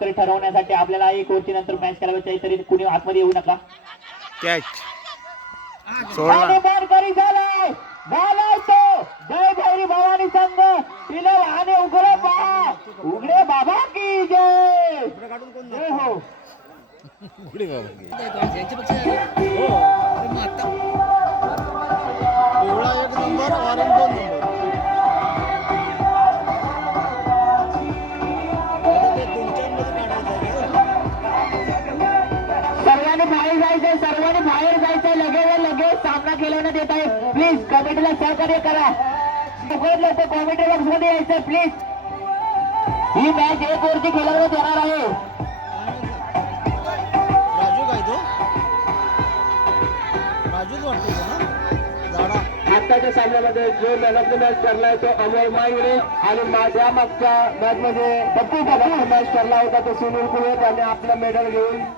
ठरवण्यासाठी आपल्याला एक ओव्हरची नंतर मॅच करायची आहे, तरी कुणी आतमध्ये येऊ नका. कॅच आणि मारकरी झालाय तो जय भैरी भवानी संघ तिला आणि उघडे बाबा की जय. जय हो. सर्वांनी बाहेर जायचंय लगेच सामना खेळवण्यात येत आहे. प्लीज कमिटीला सहकार्य करा. लोक कॉमेंट्री बॉक्स मध्ये यायचंय प्लीज. ही मॅच एक ओव्हरची खेळवण्यात येणार आहे. आताच्या सामन्यामध्ये जो मॅन ऑफ द मॅच ठरलाय तो अमोल मांगडे आणि माझ्या मागच्या मॅच मध्ये मॅच ठरला होता तो सुनील कुळे. त्याने आपलं मेडल घेऊन